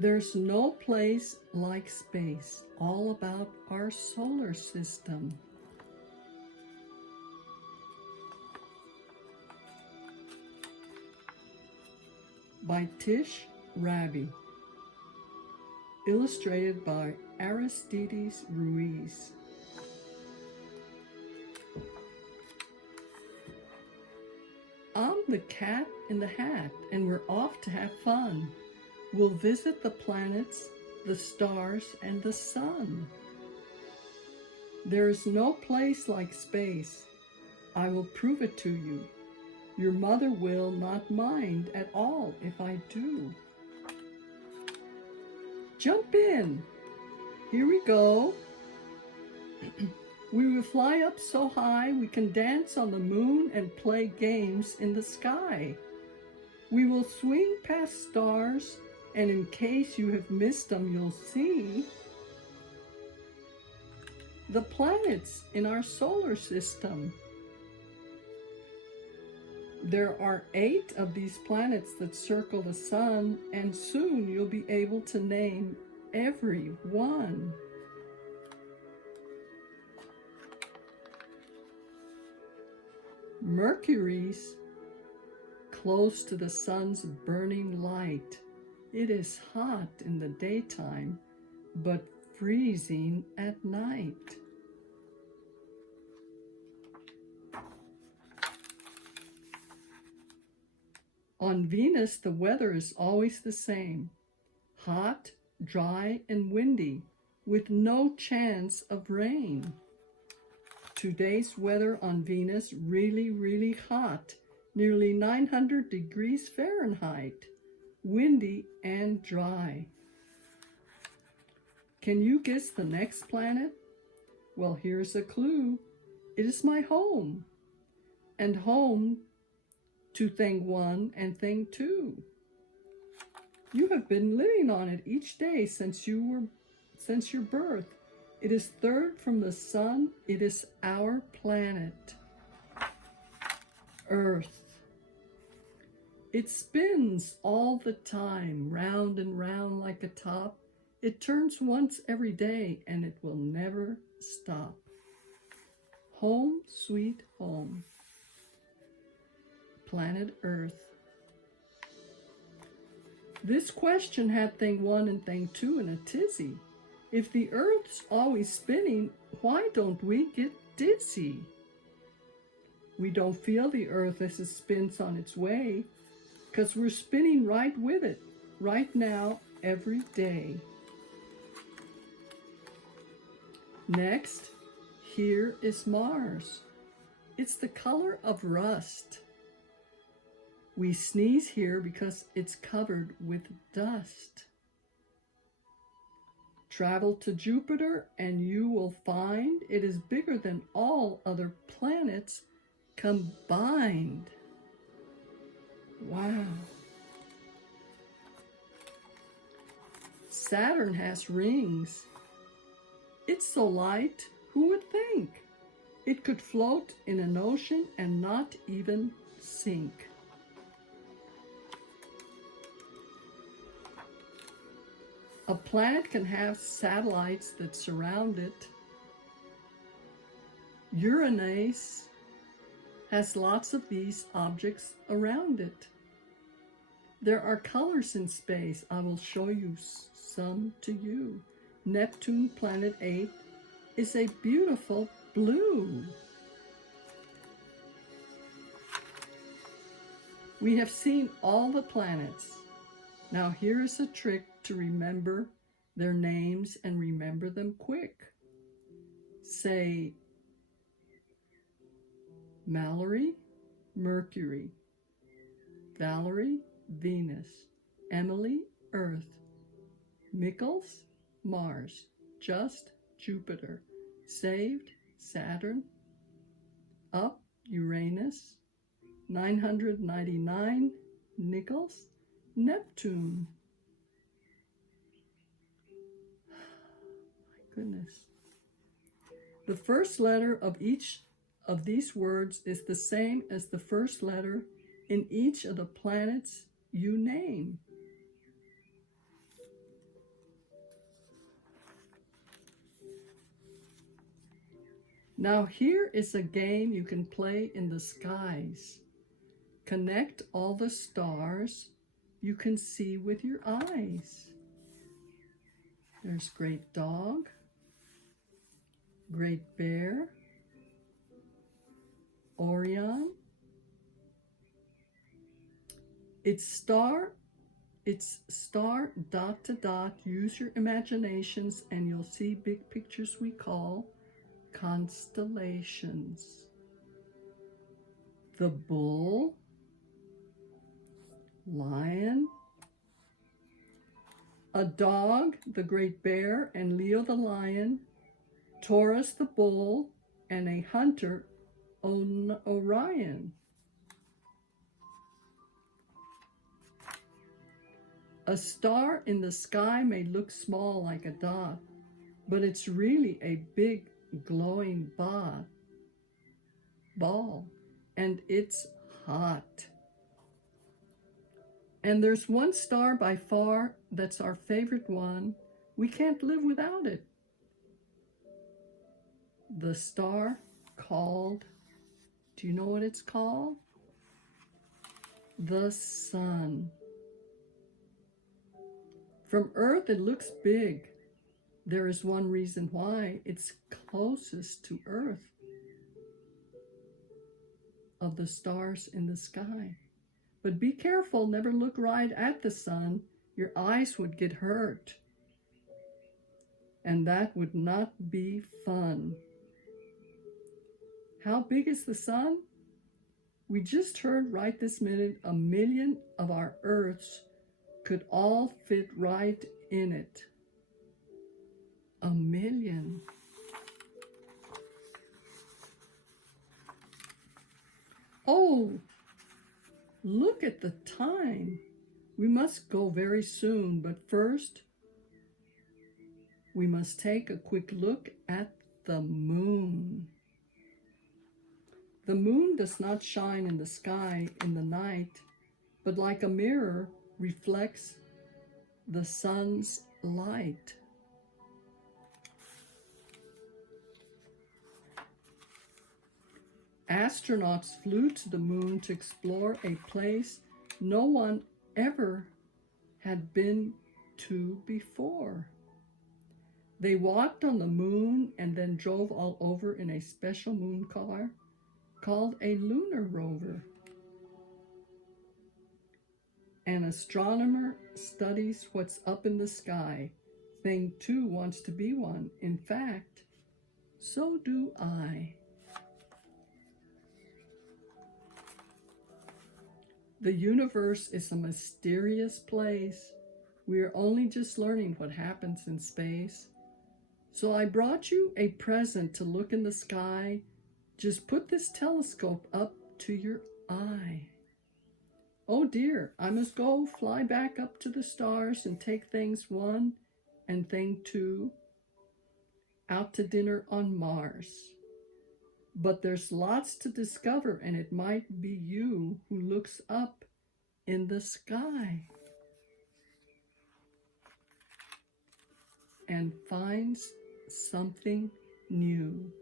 There's no place like space, all about our solar system. By Tish Raby. Illustrated by Aristides Ruiz. I'm the cat in the hat, and we're off to have fun. We'll visit the planets, the stars, and the sun. There is no place like space. I will prove it to you. Your mother will not mind at all if I do. Jump in. Here we go. We will fly up so high we can dance on the moon and play games in the sky. We will swing past stars, and in case you have missed them, you'll see the planets in our solar system. There are 8 of these planets that circle the sun, and soon you'll be able to name every one. Mercury's close to the sun's burning light. It is hot in the daytime, but freezing at night. On Venus, the weather is always the same: hot, dry, and windy, with no chance of rain. Today's weather on Venus, really hot, nearly 900 degrees Fahrenheit, windy and dry. Can you guess the next planet? Well, here's a clue. It is my home, and home to thing 1 and thing 2. You have been living on it each day since your birth. It is third from the sun. It is our planet, Earth. It spins all the time, round and round like a top. It turns once every day, and it will never stop. Home, sweet home. Planet Earth. This question had thing 1 and thing 2 in a tizzy. If the Earth's always spinning, why don't we get dizzy? We don't feel the Earth as it spins on its way, because we're spinning right with it, right now, every day. Next, here is Mars. It's the color of rust. We sneeze here because it's covered with dust. Travel to Jupiter and you will find it is bigger than all other planets combined. Wow. Saturn has rings. It's so light, who would think? It could float in an ocean and not even sink. A planet can have satellites that surround it. Uranus has lots of these objects around it. There are colors in space. I will show you some to you. Neptune, planet 8, is a beautiful blue. We have seen all the planets. Now here is a trick to remember their names and remember them quick. Say Mallory, Mercury; Valerie, Venus; Emily, Earth; Mickles, Mars; Just, Jupiter; Saved, Saturn; Up, Uranus; 999, Nichols, Neptune. My goodness. The first letter of each of these words is the same as the first letter in each of the planets you name. Now here is a game you can play in the skies. Connect all the stars you can see with your eyes. There's Great Dog, Great Bear, Orion. It's star dot to dot. Use your imaginations and you'll see big pictures we call constellations. The bull, lion, a dog, the great bear, and Leo the lion, Taurus the bull, and a hunter, Orion. A star in the sky may look small like a dot, but it's really a big glowing ball, and it's hot. And there's one star by far that's our favorite one. We can't live without it. The star called, do you know what it's called? The sun. From Earth, it looks big. There is one reason why. It's closest to Earth of the stars in the sky. But be careful, never look right at the sun. Your eyes would get hurt. And that would not be fun. How big is the sun? We just heard right this minute 1 million of our Earths could all fit right in it. 1 million. Oh, look at the time. We must go very soon, but first, we must take a quick look at the moon. The moon does not shine in the sky in the night, but like a mirror, reflects the sun's light. Astronauts flew to the moon to explore a place no one ever had been to before. They walked on the moon and then drove all over in a special moon car called a lunar rover. An astronomer studies what's up in the sky. Thing 2 wants to be one. In fact, so do I. The universe is a mysterious place. We are only just learning what happens in space. So I brought you a present to look in the sky. Just put this telescope up to your eye. Oh dear, I must go fly back up to the stars and take things 1 and thing 2 out to dinner on Mars. But there's lots to discover, and it might be you who looks up in the sky and finds something new.